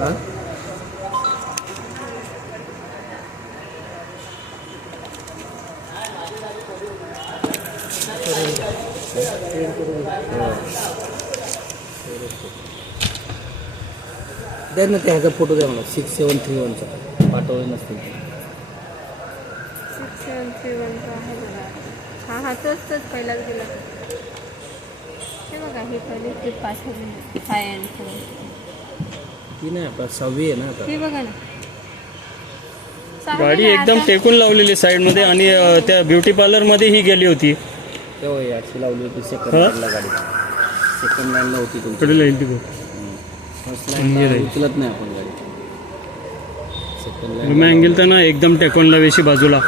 हां द्या ना, त्या ह्याचा फोटो द्या मला. 6731चा पाठवले नसतील. 6731 आहे बघा. हा तोच पहिलाच गेला. हे बघा, ही पहिली ट्रिप पास होईल. हाय एंड ती नाही आपला 6वी आहे ना आता. हे बघा ना, गाडी एकदम टेकून लावलेली साईड मध्ये आणि त्या ब्युटी पार्लर मध्ये ही गेली होती. तेव्हा याची लावली होती सेकंड हँडला गाडी. सेकंड हँडला होती तुमच्याकडे. फर्स्ट लाईनला उचलत नाही आपण गाडी. सेकंड लाईन अँगल तर ना एकदम टेकून लावेशी बाजूला.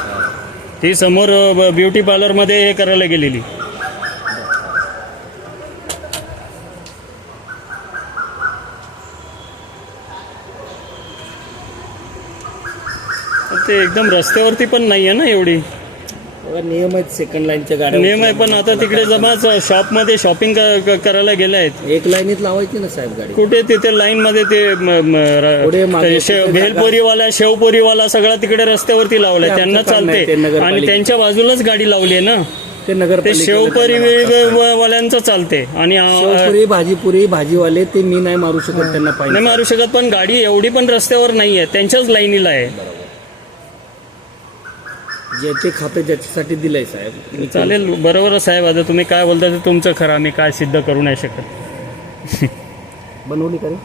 ती समोर ब्युटी पार्लर मध्ये हे करायला गेलेली. ते एकदम रस्त्यावरती पण नाही आहे ना एवढी. नियम आहेत सेकंड लाईनच्या गाड्या. नियम आहे, पण आता तिकडे जमाच शॉप मध्ये शॉपिंग करायला गेले आहेत. एक लाईनीत लावायची ना साहेब गाडी. कुठे तिथे लाईन मध्ये ते भेलपुरीवाला शेवपुरीवाला सगळा तिकडे रस्त्यावरती लावलाय. त्यांना चालते आणि त्यांच्या बाजूलाच गाडी लावली आहे ना. ते शेवपुरी वाल्यांचं चालते आणि भाजीपुरी भाजीवाले ते मी नाही मारू शकत, त्यांना पाहिजे नाही मारू शकत. पण गाडी एवढी पण रस्त्यावर नाही आहे, त्यांच्याच लाईनीला आहे. जे ते खाते ज्याच्यासाठी दिलंय साहेब. चालेल, बरोबर साहेब. आता तुम्ही काय बोलता ते तुमचं खरं, आम्ही काय सिद्ध करू नाही शकत. बनवली का रे?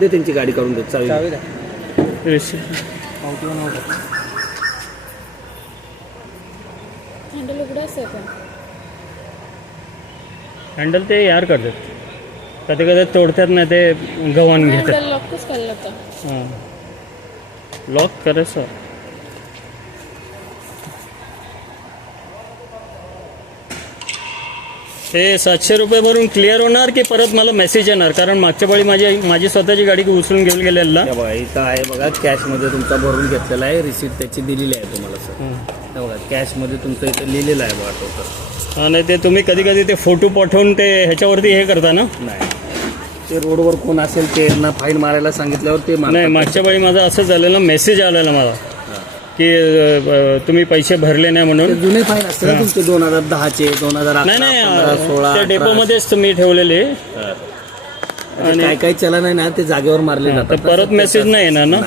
दे त्यांची गाडी काढून दे. चावी हँडल उघडं असतं पण हँडल ते यार करतात, कधी कधी तोडतात ना, ते गव्हाण घेतात. लॉकच काढलं होतं. हां, लॉक करायचं. ते 700 रुपये भरून क्लिअर होणार की परत मला मेसेज येणार? कारण मागच्या वेळी माझी स्वतःची गाडी उचलून घेऊन गेलेला. इथं आहे बघा, कॅशमध्ये तुमचा भरून घेतलेला आहे. रिसिप्ट त्याची दिलेली आहे तुम्हाला सर. बघा, कॅशमध्ये तुमचं इथं लिहिलेलं आहे बघा टोटल. हां, नाही ते तुम्ही कधी कधी ते फोटो पाठवून ते ह्याच्यावरती हे करता ना. नाही, ते रोडवर कोण असेल ते यांना फाईन मारायला सांगितल्यावर ते नाही. मागच्या वेळी माझं असं झालेलं, मेसेज आलेला मला की तुम्ही पैसे भरले नाही म्हणून. जुने फाईन असते ना तुमचे 2010चे, 2011, नाही नाही 16. त्या डेपोमध्येच मी ठेवलेले. आणि काय काय चला नाही ना, ते जागेवर मारले जातात. परत मेसेज नाही येणार ना.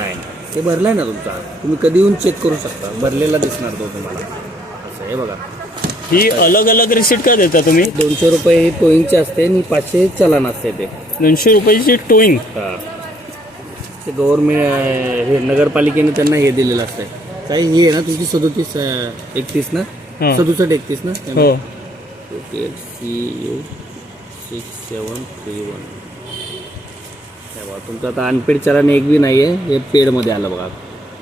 ते भरलाय ना तुमचा, तुम्ही कधी येऊन चेक करू शकता. भरलेला दिसणार तो तुम्हाला. असं आहे बघा. ही अलग अलग रिसिप्ट का देता तुम्ही? 200 रुपये ही टोईंगची असते आणि 500 चलन असते. ते 200 रुपयाची टोईंग. ते गव्हर्नमेंट हे नगरपालिकेने त्यांना हे दिलेलं असतं. काही हे आहे ना तुमची 37 31 ना, 67 31 ना. हो, CU 6731. बघा, तुमचं आता अनपेड चलन एक बी नाही आहे. हे पेडमध्ये आलं बघा.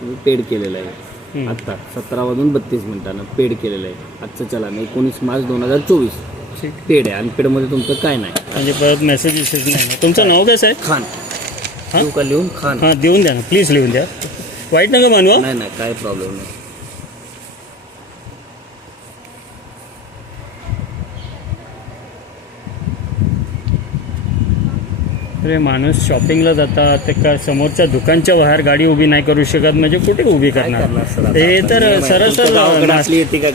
तुम्ही पेड केलेलं आहे आत्ता 17 वाजून 32 मिनिटानं पेड केलेलं आहे. आजचं चलन 19 मार्च 2024 पेड आहे. अनपेडमध्ये तुमचं काय नाही. म्हणजे परत मेसेज नाही. तुमचं नाव काय साहेब? खान. देऊ का लिहून? खान. हां, देऊन द्या ना प्लीज, लिहून द्या. वाईट नका मानवा. नाही नाही, काय प्रॉब्लेम नाही. अरे माणूस शॉपिंगला जातात, ते का समोरच्या दुकानच्या बाहेर गाडी उभी नाही करू शकत, म्हणजे कुठे उभी करणार? हे तर सरळ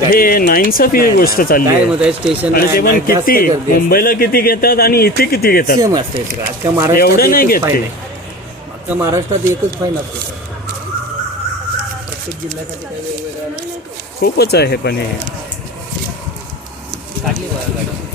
हे नाइन्साफी ही गोष्ट चालली आहे. स्टेशन आणि ते पण किती मुंबईला किती घेतात आणि इथे किती घेतात? एवढं नाही घेत ते. अख्ख्या महाराष्ट्रात एकच फाईन असतो. प्रत्येक जिल्ह्यासाठी काही वेगवेगळ्या खूपच आहे पण हे. काढली बघा गाडी.